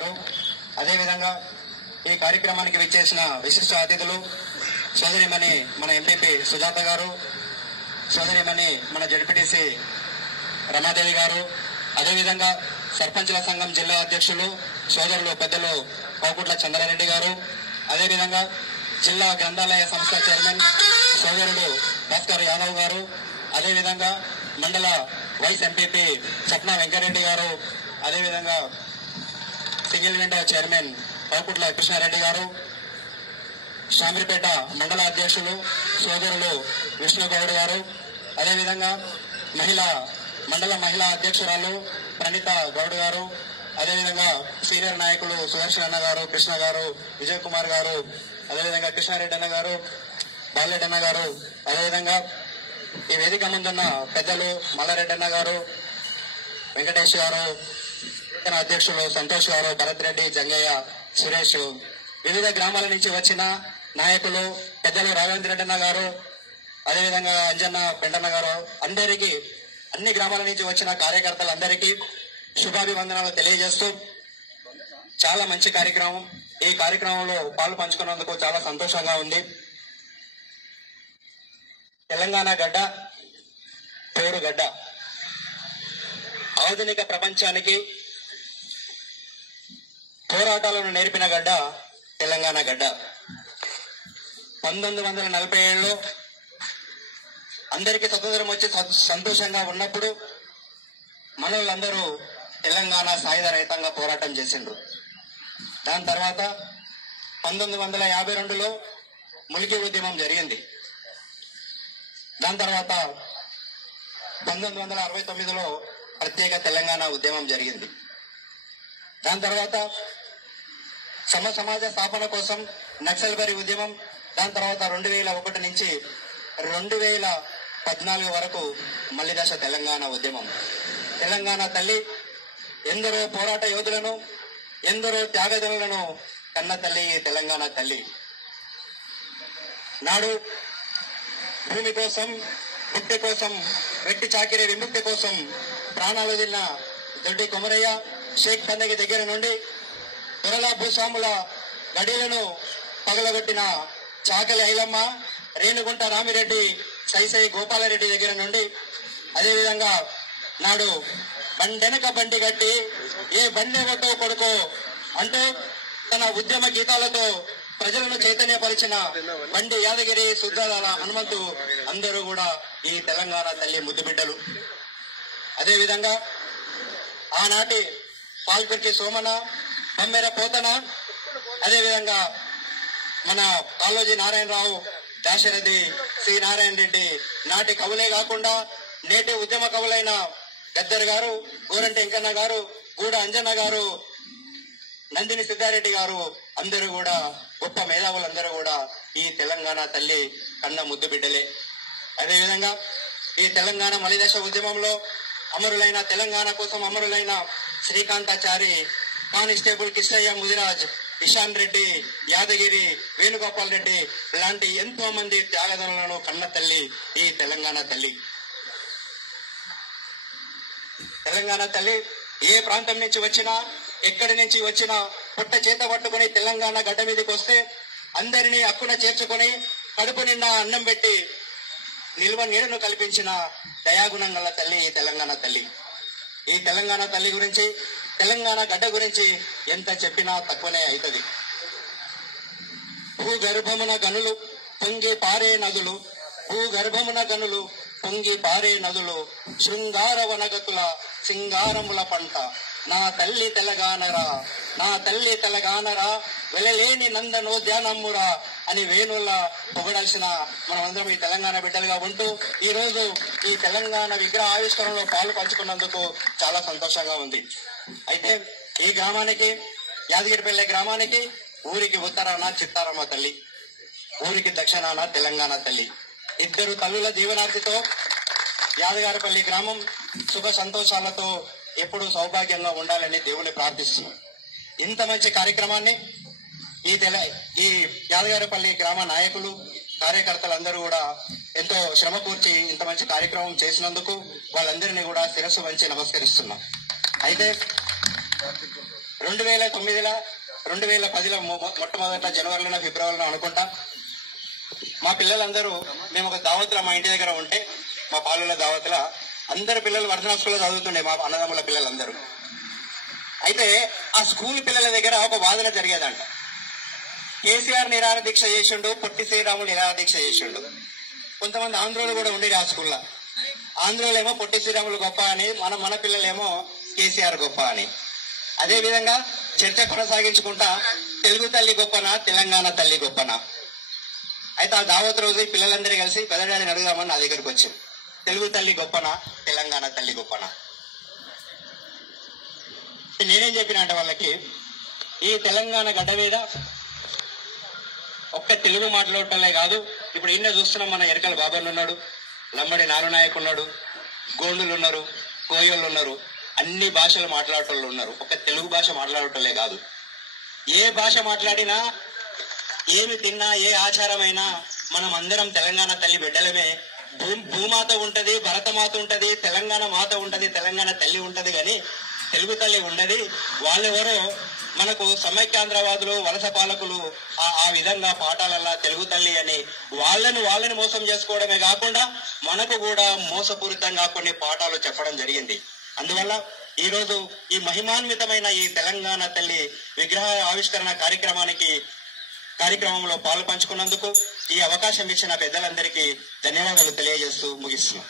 గారు, అదేవిధంగా ఈ కార్యక్రమానికి విచ్చేసిన విశిష్ట అతిథులు సోదరిమణి మన ఎంపీపీ సుజాత గారు, సోదరిమణి మన జడ్పీటీసీ రమాదేవి గారు, అదేవిధంగా సర్పంచుల సంఘం జిల్లా అధ్యక్షులు సోదరులు పెద్దలు కోకుట్ల చంద్రారెడ్డి గారు, అదేవిధంగా జిల్లా గ్రంథాలయ సంస్థ చైర్మన్ సోదరుడు భాస్కర్ యాదవ్ గారు, అదేవిధంగా మండల వైస్ ఎంపీపీ సప్నా వెంకరెడ్డి గారు, అదేవిధంగా సింగిల్ విండో చైర్మన్ కోకుట్ల కృష్ణారెడ్డి గారు, షామిరిపేట మండల అధ్యక్షులు సోదరులు విష్ణుగౌడ్ గారు, అదేవిధంగా మండల మహిళా అధ్యక్షురాలు ప్రణీత గౌడ్ గారు, అదేవిధంగా సీనియర్ నాయకులు సుదర్శన్ అన్న గారు, కృష్ణ గారు, విజయ్ కుమార్ గారు, అదేవిధంగా కృష్ణారెడ్డి అన్న గారు, బాలరెడ్డి అన్న గారు, అదేవిధంగా ఈ వేదిక ముందున్న పెద్దలు మల్లారెడ్డి అన్న గారు, వెంకటేష్ గారు, అధ్యక్షులు సంతోష్ గారు, భరత్ రెడ్డి, జంగయ్య, సురేష్, వివిధ గ్రామాల నుంచి వచ్చిన నాయకులు పెద్దలు రాఘవేంద్ర రెడ్డి అన్న గారు, అదేవిధంగా అంజన్న పెంటన్న గారు, అందరికీ అన్ని గ్రామాల నుంచి వచ్చిన కార్యకర్తలందరికీ శుభాభివందనాలు తెలియజేస్తూ చాలా మంచి కార్యక్రమం. ఈ కార్యక్రమంలో పాలు పంచుకున్నందుకు చాలా సంతోషంగా ఉంది. తెలంగాణ గడ్డ, పేరు గడ్డ, ఆధునిక ప్రపంచానికి పోరాటాలను నేర్పిన గడ్డ తెలంగాణ గడ్డ. 1947లో అందరికీ స్వతంత్రం వచ్చి సంతోషంగా ఉన్నప్పుడు మనోళ్ళందరూ తెలంగాణ సాయుధ రహితంగా పోరాటం చేసిండ్రు. దాని తర్వాత 1952లో ములికి ఉద్యమం జరిగింది. దాని తర్వాత 1969లో ప్రత్యేక తెలంగాణ ఉద్యమం జరిగింది. దాని తర్వాత సమాజ స్థాపన కోసం నక్సల్బరీ ఉద్యమం. దాని తర్వాత 2001 నుంచి 2014 వరకు మల్లిదశ తెలంగాణ ఉద్యమం. తెలంగాణ తల్లి ఎందరో పోరాట యోధులను, ఎందరో త్యాగదనులను కన్న తల్లి తెలంగాణ తల్లి. నాడు భూమి కోసం, ముక్తి కోసం, వెట్టి చాకిరి విముక్తి కోసం ప్రాణాలు వదిలిన దొడ్డి కొమరయ్య, షేక్ బందగి దగ్గర నుండి దొరల భూస్వాముల గడిలను పగలగొట్టిన చాకలి ఐలమ్మ, రేణుగుంట రామిరెడ్డి, సైసై గోపాలరెడ్డి దగ్గర నుండి, అదేవిధంగా నాడు బండెనక బండి కట్టి ఏ బండెవతో కొడుకో అంటూ తన ఉద్యమ గీతాలతో ప్రజలను చైతన్యపరిచిన బండి యాదగిరి, సుద్దాల హనుమంతు అందరూ కూడా ఈ తెలంగాణ తల్లి ముద్దుబిడ్డలు. అదేవిధంగా ఆనాటి పాల్కుర్కి సోమన, బమ్మెర పోతన, అదేవిధంగా మన కాళోజీ నారాయణరావు, దాశరథి, సి నారాయణ రెడ్డి నాటి కవులే కాకుండా నేటి ఉద్యమ కవులైన గద్దర్ గారు, గోరంటి వెంకన్న గారు, గూడ అంజన్న గారు, నందిని సిద్ధారెడ్డి గారు అందరూ కూడా గొప్ప మేధావులందరూ కూడా ఈ తెలంగాణ తల్లి కన్న ముద్దు బిడ్డలే. అదేవిధంగా ఈ తెలంగాణ మలిదశ ఉద్యమంలో అమరులైన, తెలంగాణ కోసం అమరులైన శ్రీకాంతాచారి, కానిస్టేబుల్ కిష్టయ్య ముదిరాజ్, ఇషాన్ రెడ్డి, యాదగిరి, వేణుగోపాల్ రెడ్డి లాంటి ఎంతో మంది త్యాగదనులను కన్న తల్లి ఈ తెలంగాణ తల్లి. తెలంగాణ తల్లి ఏ ప్రాంతం నుంచి వచ్చినా, ఎక్కడి నుంచి వచ్చినా పుట్ట చేత పట్టుకుని తెలంగాణ గడ్డ మీదకి వస్తే అందరినీ హక్కున చేర్చుకొని కడుపు నిండా అన్నం పెట్టి నిల్వ నీడను కల్పించిన దయాగుణం గల తల్లి ఈ తెలంగాణ తల్లి. ఈ తెలంగాణ తల్లి గురించి, తెలంగాణ గడ్డ గురించి ఎంత చెప్పినా తక్కువనే అవుతుంది. భూగర్భమున గనులు పొంగి పారే నదులు, భూగర్భమున గనులు పొంగి పారే నదులు, శృంగార వనగతుల సింగారముల పంట, నా తల్లి తెలంగాణరా, నా తల్లి తెలంగాణరా, వెలలేని నందనోద్యానమ్మురా అని వేణుల్లా పొగడాల్సిన మనమందరం ఈ తెలంగాణ బిడ్డలుగా ఉంటూ ఈ రోజు ఈ తెలంగాణ విగ్రహ ఆవిష్కరణలో పాలు పంచుకున్నందుకు చాలా సంతోషంగా ఉంది. అయితే ఈ గ్రామానికి, యాదగిరిపల్లె గ్రామానికి, ఊరికి ఉత్తరాన చిత్తారమ్మ తల్లి, ఊరికి దక్షిణాన తెలంగాణ తల్లి, ఇద్దరు తల్లుల దీవెనార్థితో యాదగిరిపల్లి గ్రామం సుఖ సంతోషాలతో ఎప్పుడూ సౌభాగ్యంగా ఉండాలని దేవుని ప్రార్థిస్తున్నాం. ఇంత మంచి కార్యక్రమాన్ని ఈ యాదగిరిపల్లి గ్రామ నాయకులు, కార్యకర్తలందరూ కూడా ఎంతో శ్రమ కూర్చి ఇంత మంచి కార్యక్రమం చేసినందుకు వాళ్ళందరినీ కూడా శిరస్సు వంచి నమస్కరిస్తున్నాం. అయితే 2009లో 2010లో మొట్టమొదట జనవరిలోనో ఫిబ్రవరిలో అనుకుంటా మా పిల్లలందరూ మేము ఒక దావత్లో మా ఇంటి దగ్గర ఉంటే మా పాలుల దావత్ల అందరు పిల్లలు వర్ధన స్కూల్లో చదువుతుండే మా అన్నదమ్ముల పిల్లలందరూ. అయితే ఆ స్కూల్ పిల్లల దగ్గర ఒక వాదన జరిగేదంట. కేసీఆర్ నిరాహార దీక్ష చేసిండు, పొట్టి శ్రీరాములు నిరాహార దీక్ష చేసిండు. కొంతమంది ఆంధ్రోలు కూడా ఉండేది ఆ స్కూల్లో. ఆంధ్రోలేమో పొట్టి శ్రీరాములు గొప్ప అని, మన పిల్లలేమో కేసీఆర్ గొప్ప అని. అదే విధంగా చర్చ కొనసాగించుకుంటా తెలుగు తల్లి గొప్పనా తెలంగాణ తల్లి గొప్పనా. అయితే ఆ దావత్ రోజు పిల్లలందరూ కలిసి పెద్దడాడిని అడుగుదామని నా దగ్గరకు వచ్చింది. తెలుగు తల్లి గొప్పనా తెలంగాణ తల్లి గొప్పనా. నేనేం చెప్పిన అంటే వాళ్ళకి, ఈ తెలంగాణ గడ్డ మీద ఒక్క తెలుగు మాట్లాడటంలే కాదు, ఇప్పుడు ఈయన చూస్తున్నాం, మన ఎరకల బాబాలు ఉన్నాడు, లంబడి నాలునాయకు ఉన్నాడు, గోండులు ఉన్నారు, కోయోళ్ళు ఉన్నారు, అన్ని భాషలు మాట్లాడటోళ్ళు ఉన్నారు. ఒక్క తెలుగు భాష మాట్లాడటంలే కాదు, ఏ భాష మాట్లాడినా, ఏమి తిన్నా, ఏ ఆచారమైనా మనం అందరం తెలంగాణ తల్లి బిడ్డలమే. భూమాత ఉంటది, భరతమాత ఉంటది, తెలంగాణ మాత ఉంటది, తెలంగాణ తల్లి ఉంటది, కానీ తెలుగు తల్లి ఉండదు. వాళ్ళెవరో మనకు సమైక్యాంధ్రవాదులు, వలస పాలకులు ఆ విధంగా పాఠాలల్లా తెలుగు తల్లి అని వాళ్ళని మోసం చేసుకోవడమే కాకుండా మనకు కూడా మోసపూరితంగా కొన్ని పాఠాలు చెప్పడం జరిగింది. అందువల్ల ఈ రోజు ఈ మహిమాన్వితమైన ఈ తెలంగాణ తల్లి విగ్రహ ఆవిష్కరణ కార్యక్రమంలో పాలు పంచుకున్నందుకు ఈ అవకాశం ఇచ్చిన పెద్దలందరికీ ధన్యవాదాలు తెలియజేస్తూ ముగిస్తున్నాం.